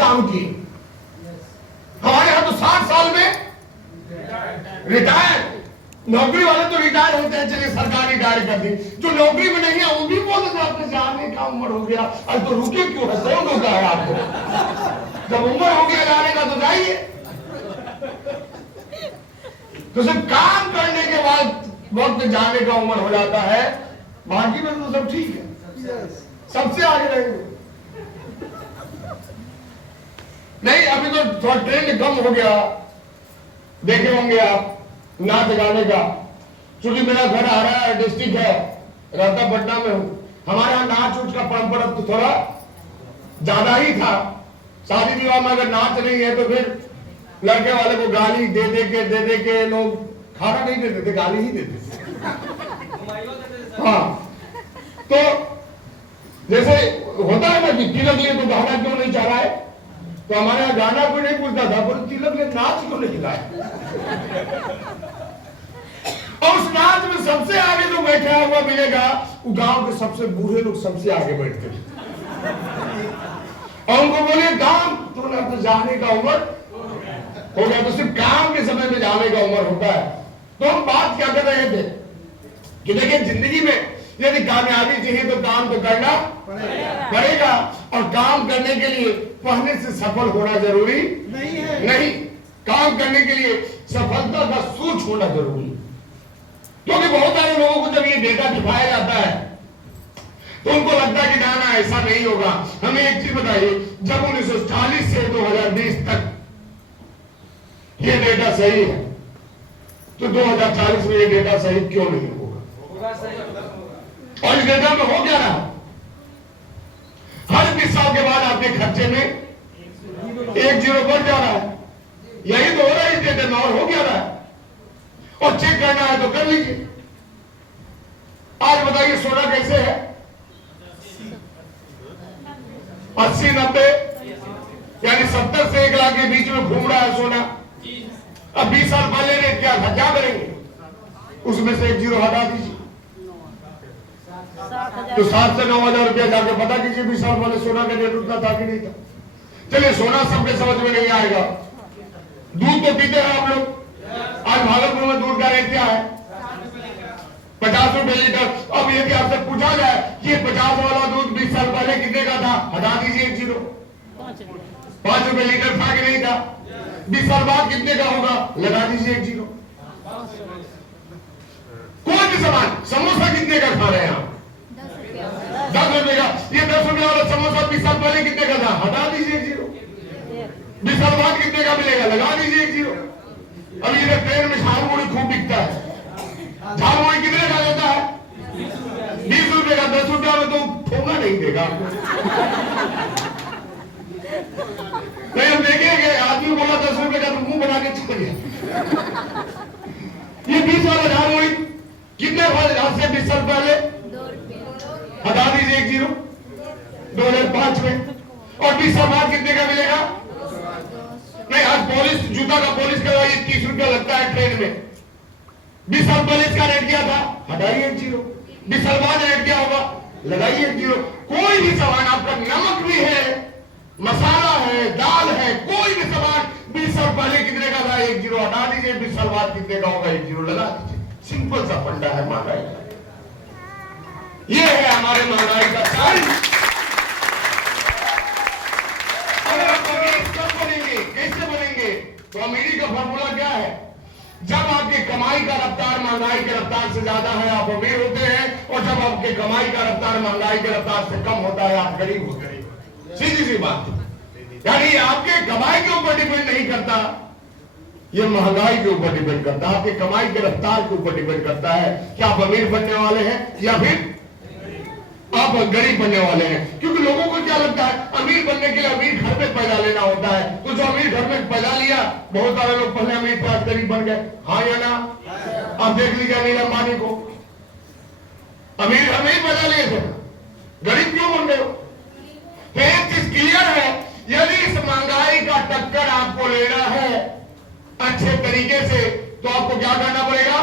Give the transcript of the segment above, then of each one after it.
काम किए। हमारे यहाँ तो 60 साल में रिटायर, नौकरी वाले तो रिटायर होते हैं, चलिए सरकार रिटायर कर दी। जो नौकरी में नहीं है वो भी बोलते थे आपने जाने का उम्र हो गया, अब तो रुके क्यों है, कौन रोका है आपको? जब उम्र हो गया जाने का तो जाइए। तो सिर्फ काम करने के बाद वक्त जाने का उम्र हो जाता है, बाकी में तो सब ठीक है, सबसे आगे रहेंगे। नहीं अभी तो थोड़ा ट्रेंड कम हो गया, देखे होंगे आप नाच गाने का। क्योंकि मेरा घर आ रहा है डिस्ट्रिक्ट है, रहता पटना में हूं, हमारे यहाँ नाच उच का परंपरा तो थोड़ा ज्यादा ही था। शादी विवाह में अगर नाच नहीं है तो फिर लड़के वाले को गाली दे दे के लोग खाना नहीं देते थे, गाली ही देते थे। हाँ, तो जैसे होता है ना कि तिलक लिए तो गाना क्यों नहीं चाह रहा है, तो हमारे यहाँ गाना कोई नहीं पूछता था, पर तिलक लिए नाच क्यों नहीं खिलाया। और उस नाच में सबसे आगे जो बैठा हुआ मिलेगा, वो गांव के सबसे बूढ़े लोग सबसे आगे बैठते थे। और उनको बोले काम तो ना, तो जाने का उम्र हो गया, तो सिर्फ काम के समय में जाने का उम्र होता है। तो हम बात क्या कर रहे थे कि देखिए जिंदगी में यदि कामयाबी चाहिए तो काम तो करना पड़ेगा, और काम करने के लिए पहले से सफल होना जरूरी नहीं। काम करने के लिए सफलता का सोच होना जरूरी है। क्योंकि बहुत सारे लोगों को जब ये डेटा दिखाया जाता है तो उनको लगता है कि ना ऐसा नहीं होगा। हमें एक चीज बताइए, जब 1940 से 2020 तक ये डेटा सही है, तो 2040 में ये डेटा सही क्यों नहीं होगा? और इस डेटा में हो क्या रहा, हर 20 साल के बाद आपके खर्चे में 1 जीरो बढ़ जा रहा है। यही तो हो रहा है इस डेटा में, और हो क्या रहा है। और चेक करना है तो कर लीजिए। आज बताइए सोना कैसे है? 80-90, यानी 70 से 1 लाख के बीच में घूम रहा है सोना। अब 20 साल पहले रेट क्या था, क्या करेंगे? उसमें से 1 जीरो हटा दीजिए, तो 7 से 9 हजार रुपया जाके पता कीजिए 20 साल पहले सोना का रेट उतना था कि नहीं था। चलिए सोना सबके समझ में नहीं आएगा। दूध तो पीते हैं आप लोग, आज भागलपुर में दूध का रेट क्या है? 50 रुपए लीटर। अब यदि आपसे पूछा जाए कि 50 वाला दूध 20 साल पहले कितने का था, हटा दीजिए 1 जीरो। 5 रुपए लीटर था कि नहीं था? 20 साल बाद कितने का होगा, लगा दीजिए 1 जीरो। कोई भी सामान, समोसा कितने का खा रहे हैं आप? 10 रुपए का। ये 10 रुपए वाला समोसा 20 साल पहले कितने का था, हटा दीजिए 1 जीरो। 20 साल बाद कितने का मिलेगा, लगा दीजिए 1 जीरो। अब ये ट्रेन में झालमुड़ी खूब बिकता है, झालमुड़ी कितने का लेता है? 20 रुपए का। 10 रुपया में तो ठोंगा नहीं देगा आपको। नहीं हम देखेंगे, आदमी बोला 10 रुपए का तो मुंह बना के छोड़ गया। ये 20 वाला झालमुड़ी कितने आज से 20 साल पहले, हटा दीजिए 1 जीरो। 2005 में। और 20 साल बाद कितने का मिलेगा? नहीं, आज पॉलिश, जूता का पॉलिश करवाइए 30 रुपया लगता है ट्रेन में। 20 साल पहले इसका रेट क्या था, हटाइए 1 जीरो। 20 साल बाद रेट क्या होगा, लगाइए 1 जीरो। कोई भी सामान आपका, नमक भी है, मसाला है, दाल है, कोई भी सामान 20 साल पहले कितने का था, 1 जीरो हटा दीजिए। 20 साल बाद कितने का होगा, 1 जीरो लगा दीजिए। सिंपल सा फंडा है महंगाई का। ये है हमारे महंगाई का साइंस। अगर आप अमीर कब बनेंगे, कैसे बनेंगे, तो अमीरी का फॉर्मूला क्या है? जब आपकी कमाई का रफ्तार महंगाई की रफ्तार से ज्यादा है, आप अमीर होते हैं, और जब आपकी कमाई का रफ्तार महंगाई की रफ्तार से कम होता है, आप गरीब होते हैं। सीधी सी बात है। यानी आपके कमाई के ऊपर डिपेंड नहीं करता, ये महंगाई के ऊपर डिपेंड करता है, आपकी कमाई के रफ्तार के ऊपर डिपेंड करता है कि आप अमीर बनने वाले हैं या फिर आप गरीब बनने वाले हैं। क्योंकि लोगों को क्या लगता है, अमीर बनने के लिए अमीर घर में पैदा लेना होता है। तो जो अमीर घर में पैदा लिया, बहुत सारे लोग पहले अमीर थे, आज गरीब बन गए। हाँ या ना? आप देख लीजिए अनिल अंबानी को, अमीर घर में ही पैदा लिए थे, गरीब क्यों बन गए? तो एक चीज क्लियर है, यदि इस महंगाई का टक्कर आपको लेना है अच्छे तरीके से, तो आपको क्या करना पड़ेगा?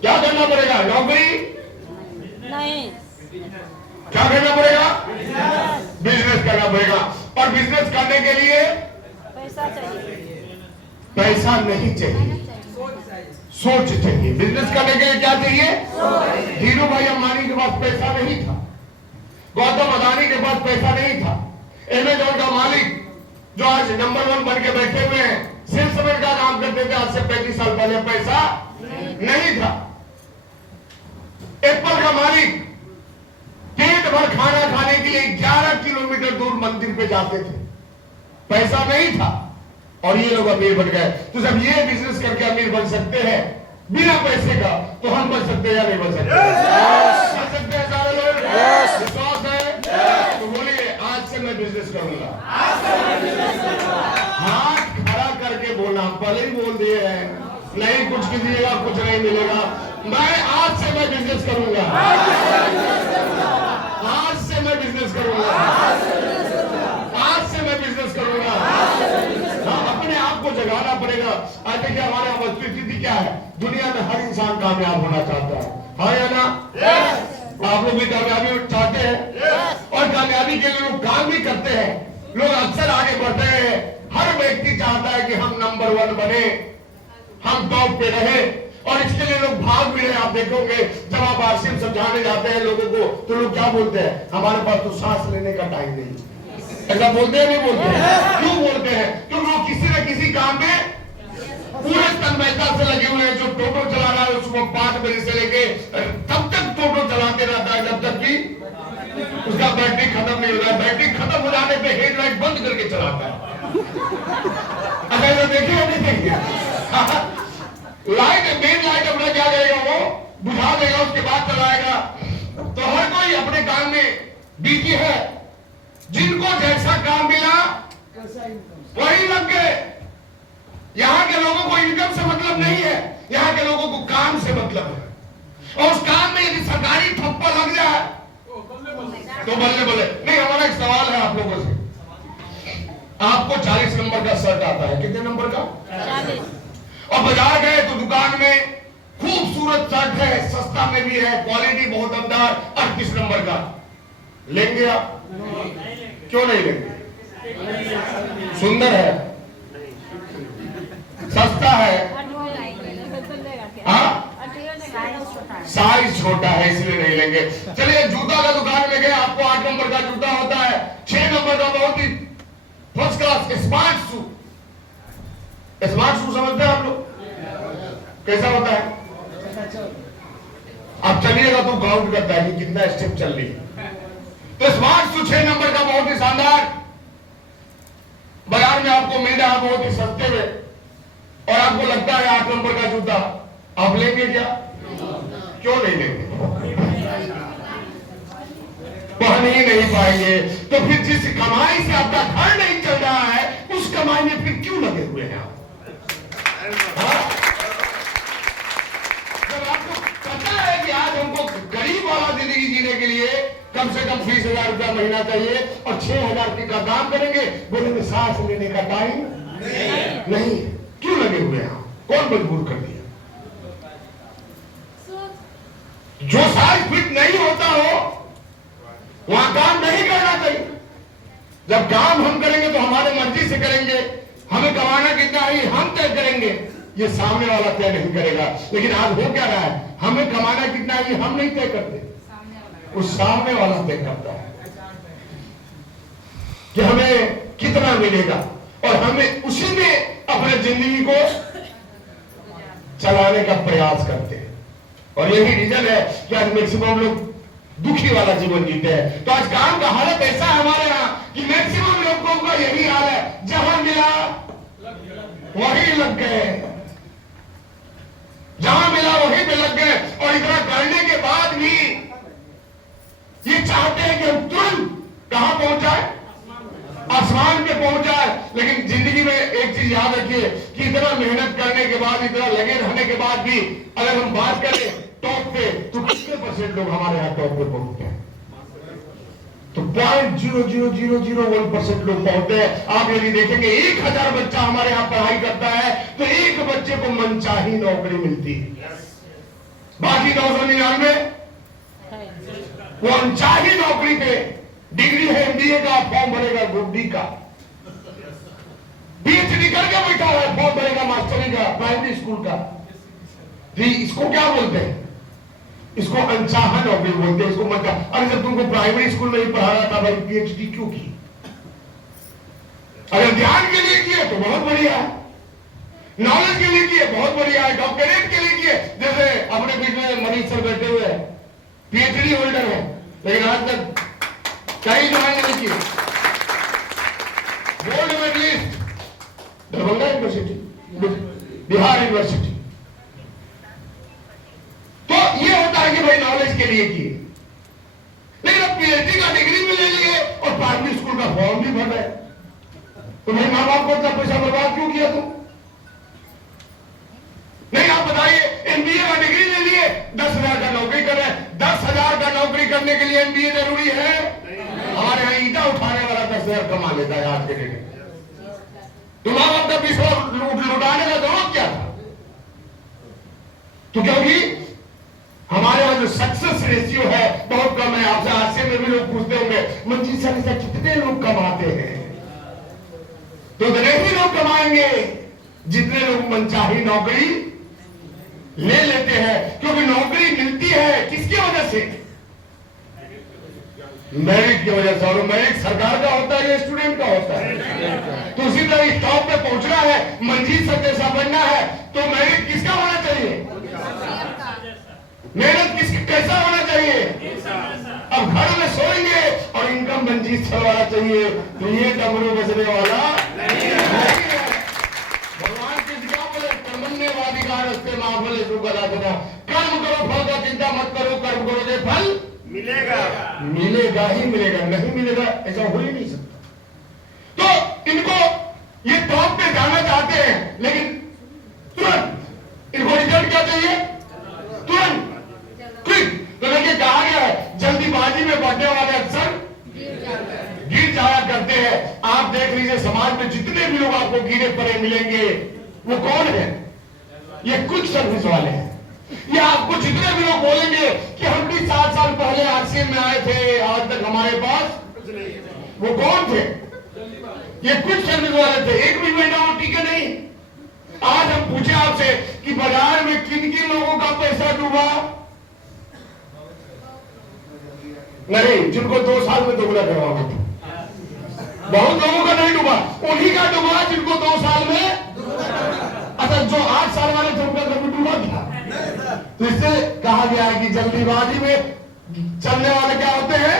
क्या करना पड़ेगा? नौकरी नहीं, क्या करना पड़ेगा? पड़ेगा। और बिजनेस करने के लिए पैसा चाहिए, पैसा नहीं चाहिए, सोच चाहिए। बिजनेस करने के लिए क्या चाहिए? धीरू भाई अंबानी के पास पैसा नहीं था, गौतम अदानी के पास पैसा नहीं था, अमेजॉन का मालिक जो आज नंबर 1 बन के बैठे हुए हैं, सेल्समैन का काम करते थे आज से 35 साल पहले, पैसा नहीं था। एप्पल का मालिक पेट भर खाना खाने के लिए 11 किलोमीटर दूर मंदिर पे जाते थे, पैसा नहीं था, और ये लोग अमीर बन गए। तो जब ये बिजनेस करके अमीर बन सकते हैं बिना पैसे का, तो हम बन सकते हैं या नहीं बन सकते? बन सकते हैं सारे लोग? विश्वास है? तो बोलिए आज से मैं बिजनेस करूंगा। हाथ खड़ा करके बोलना, पहले ही बोल दिए हैं नहीं कुछ कीजिएगा कुछ नहीं मिलेगा। मैं आज से मैं बिजनेस करूंगा, आज से मैं बिजनेस करूंगा, आज से मैं बिजनेस करूंगा। हाँ, अपने आप को जगाना पड़ेगा। आज देखिए हमारे यहाँ स्थिति क्या है, दुनिया में हर इंसान कामयाब होना चाहता है, हाँ या ना? आप लोग भी कामयाबी चाहते हैं, और कामयाबी के लिए लोग काम भी करते हैं, लोग अक्सर आगे बढ़ते हैं। हर व्यक्ति चाहता है कि हम नंबर 1 बने, हम टॉप पे रहे, और इसके लिए लोग भाग भी रहे। आप देखोगे जब आप आरसीएम समझाने जाते हैं लोगों को, तो लोग क्या बोलते हैं? हमारे पास तो सांस लेने का टाइम नहीं। ऐसा बोलते हैं नहीं बोलते हैं? क्यों बोलते हैं? क्योंकि वो किसी न किसी काम में पूरे तन्मयता से लगे हुए हैं। जो टोटो चला रहा है उसको 5 बजे से लेके तब तक टोटो चलाते रहता है जब तक कि उसका बैटरी खत्म नहीं होता है। बैटरी खत्म हो जाने पे हेडलाइट बंद करके चलाता है। अगर देखिए नहीं देखिए लाइट, मेन लाइट अपना क्या करेगा? वो बुझा देगा, उसके बाद चलाएगा। तो हर कोई अपने काम में बिजी है। जिनको जैसा काम मिला वही लग गए। यहाँ के लोगों को इनकम से मतलब नहीं है, यहाँ के लोगों को काम से मतलब है। और उस काम में यदि सरकारी ठप्पा लग जाए तो बल्ले बल्ले। नहीं, हमारा एक सवाल है आप लोगों से। आपको 40 नंबर का शर्ट आता है, कितने नंबर का? 40। और बाजार गए तो दुकान में खूबसूरत शर्ट है, सस्ता में भी है, क्वालिटी बहुत दमदार, 38 नंबर का लेंगे आप? क्यों नहीं लेंगे? सुंदर है, सस्ता है, हाँ साइज छोटा है इसलिए नहीं लेंगे। चलिए जूता का दुकान में गए, आपको 8 नंबर का जूता होता है, 6 नंबर का बहुत ही फर्स्ट क्लास स्मार्ट शू। स्मार्ट शू समझते हैं आप लोग? कैसा होता है? आप चलिएगा तो काउंट करता है कि कितना स्टेप चल रही है। तो स्मार्ट शू 6 नंबर का बहुत ही शानदार बाजार में आपको मिल रहा है बहुत ही सस्ते में, और आपको लगता है 8 नंबर का जूता, आप लेंगे क्या? क्यों नहीं लेंगे? पहन ही नहीं पाएंगे। तो फिर जिस कमाई से आपका घर नहीं चल रहा है, उस कमाई में फिर क्यों लगे हुए हैं आप? जब आपको पता है कि आज हमको गरीब वाला जिंदगी जीने के लिए कम से कम 20,000 रुपया महीना चाहिए, और 6,000 का काम करेंगे, बोलेंगे सांस लेने का टाइम नहीं। क्यों लगे हुए हैं? कौन मजबूर कर दिया? जो साइज फिट नहीं होता हो वहां काम नहीं करना चाहिए। जब काम हम करेंगे तो हमारे मर्जी से करेंगे, हमें कमाना कितना है हम तय करेंगे, ये सामने वाला तय नहीं करेगा। लेकिन आज हो क्या रहा है, हमें कमाना कितना है हम नहीं तय करते, उस सामने वाला तय करता है कि हमें कितना मिलेगा, और हमें उसी में अपने जिंदगी को चलाने का प्रयास करते हैं। और यही रीजन है कि आज मैक्सिमम लोग दुखी वाला जीवन जीते हैं। तो आज काम का हालत ऐसा है हमारे यहाँ कि मैक्सिमम लोगों का यही हाल है, जहां मिला वही लग गए, जहां मिला वहीं पे लग गए। और इतना करने के बाद भी ये चाहते हैं कि हम तुरंत कहां पहुंच जाए? आसमान पे पहुंच जाए। लेकिन जिंदगी में एक चीज याद रखिए कि इतना मेहनत करने के बाद, इतना लगे रहने के बाद भी अगर हम बात करें टॉप पे, तो कितने % लोग हमारे यहाँ टॉप पे पहुंचते हैं? तो 0.00001% लोग पहुंचते हैं। आप यदि देखेंगे 1000 बच्चा हमारे यहाँ पढ़ाई करता है तो एक बच्चे को मनचाही नौकरी मिलती है, बाकी 999 वो अनचाही नौकरी पे डिग्री है एमबीए का, फॉर्म भरेगा ग्रुप डी का। पीएचडी करके बैठा है, फॉर्म भरेगा मास्टरी का, प्राइमरी स्कूल का। इसको क्या बोलते हैं? इसको अनचाहा नौकरी बोलते हैं, इसको मत। अरे जब तुमको प्राइमरी स्कूल में ही पढ़ाया था भाई, पीएचडी क्यों की? अगर ध्यान के लिए किए तो बहुत बढ़िया है, नॉलेज के लिए किए बहुत बढ़िया है, डॉक्टरेट के लिए किए। जैसे अपने बीच में मनीष सर बैठे हुए हैं, पीएचडी होल्डर है, लेकिन आज तक कहीं ज्वाइन नहीं किए। Gold medallist Darbhanga university, Bihar university. तो ये होता है कि भाई नॉलेज के लिए किए, लेकिन अब पीएचडी का डिग्री भी ले लिए और प्राइमरी स्कूल का फॉर्म भी भर रहे। तो भाई माँ बाप को इतना पैसा बर्बाद क्यों किया तुम? नहीं, आप बताइए, एमबीए का डिग्री ले लिए, 10,000 का नौकरी कर रहे हैं। 10,000 का नौकरी करने के लिए एमबीए जरूरी है? हमारे यहाँ ईटा उठाने वाला 10,000 कमा लेता है आज के दिन। तो माँ बाप का पैसा लुटाने का जरूरत क्या था? तो क्योंकि हमारे यहाँ जो सक्सेस रेशियो है बहुत कम है। आपसे हास्य में भी लोग पूछते होंगे, मंजीत सर ऐसा कितने लोग कमाते हैं? तो इतने ही लोग कमाएंगे जितने लोग मनचाही नौकरी ले लेते हैं। क्योंकि नौकरी मिलती है किसकी वजह से? मेरिट की वजह से। और मेरिट सरकार का होता है या स्टूडेंट का होता है? तो उसी तरह टॉप पे पहुंचना है, मंजीत सर जैसा बनना है, तो मेरिट किसका होना चाहिए? मेहनत कैसा होना चाहिए? अब घर में सोएंगे और इनकम मंजीत सर वाला चाहिए, तो ये डमरू बजने वाला नहीं है। भगवान किसका बोले? कर्मण्येवाधिकार अस्ते मा फले सुकराधना। कर्म करो, फल का चिंता मत करो, कर्म करोगे फल मिलेगा। मिलेगा ही मिलेगा, नहीं मिलेगा ऐसा हो ही नहीं सकता। तो इनको ये टॉप पे जाना चाहते हैं, लेकिन तुरंत इनको रिजल्ट क्या चाहिए? तुरंत, क्विक। तो देखिए कहा गया है, जल्दीबाजी में बढ़ने वाले अक्सर गिर जाया करते हैं। आप देख लीजिए, समाज में जितने भी लोग आपको गिरे पड़े मिलेंगे, वो कौन है? ये कुछ सर्विस वाले हैं। ये आपको जितने भी लोग बोलेंगे कि हम भी 7 साल पहले आरसीएम में आए थे, आज तक हमारे पास, वो कौन थे? ये कुछ सर्विस वाले थे। एक भी महीना वो टिके नहीं। आज हम पूछे आपसे कि बाजार में किन किन लोगों का पैसा डूबा? नहीं, जिनको 2 साल में दोगुना करवाना था। बहुत लोगों का नहीं डूबा, उन्हीं का डूबा जिनको 2 साल में। अच्छा, जो 8 साल वाले थे उनका कभी डूबा था? तो इससे कहा गया है कि जल्दीबाजी में चलने वाले क्या होते हैं?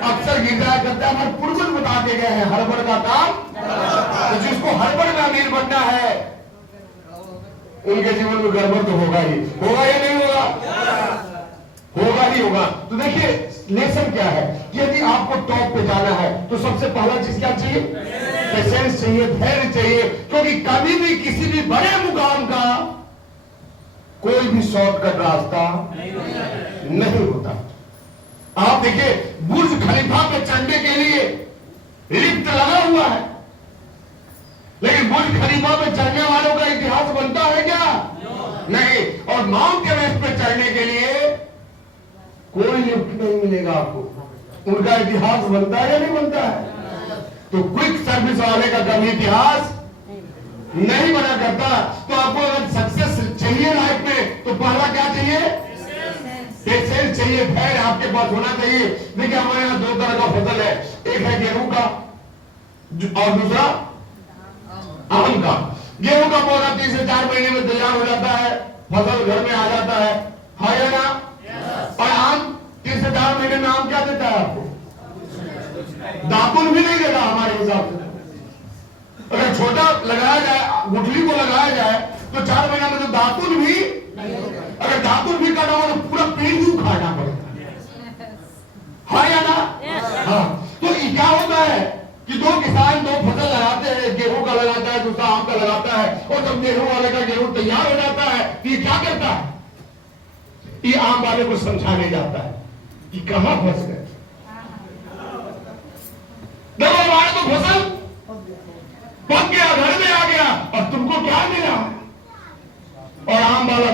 अक्सर गिर जाया करते हैं। हमारे पूर्वज बता के गए हैं, हड़बड़ का काम। तो जिसको हड़बड़ में अमीर बनना है, उनके जीवन में गड़बड़ तो होगा ही, होगा या नहीं होगा? होगा ही होगा। तो देखिए लेसन क्या है, यदि आपको टॉप पे जाना है तो सबसे पहला चीज क्या चाहिए? पेशेंस चाहिए, धैर्य चाहिए। क्योंकि कभी भी किसी भी बड़े मुकाम का कोई भी शॉर्टकट रास्ता नहीं होता। आप देखिए, बुर्ज खलीफा पे चढ़ने के लिए लिफ्ट लगा हुआ है, लेकिन बुर्ज खलीफा पे चढ़ने वालों का इतिहास बनता है क्या? नहीं। और माउंट एवरेस्ट पे चढ़ने के लिए कोई लिफ्ट नहीं मिलेगा आपको। उनका इतिहास बनता है या नहीं बनता है? तो क्विक सर्विस वाले का कभी इतिहास नहीं बना करता। तो आपको अगर सक्सेस चाहिए लाइफ में, तो पहला क्या चाहिए? पेशेंस चाहिए, धैर्य आपके पास होना चाहिए। देखिए हमारे यहाँ 2 तरह का फसल है, एक है गेहूं का और दूसरा आम का। गेहूं का पौधा 3 से 4 महीने में तैयार हो जाता है, फसल घर में आ जाता है या ना? और आम 3 से 4 महीने में आम क्या देता है आपको? दातुन भी नहीं देता हमारे हिसाब से। अगर छोटा लगाया जाए, गुठली को लगाया जाए, तो 4 महीना में तो दातुन भी, अगर दातुन भी काटा हो तो पूरा पेड़ ही उखाड़ना पड़ेगा। हाँ या ना? हाँ। तो क्या होता है कि 2 किसान 2 फसल लगाते हैं, गेहूं का लगाता है, दूसरा आम का लगाता है, और जब गेहूं वाले का गेहूं तैयार हो जाता है तो ये क्या करता है? ये आम वाले को समझाने जाता है कि कहां फंस गए। देखो हमारे तो फसल पक गया, घर में आ गया, और तुमको क्या मिला? और आम वाला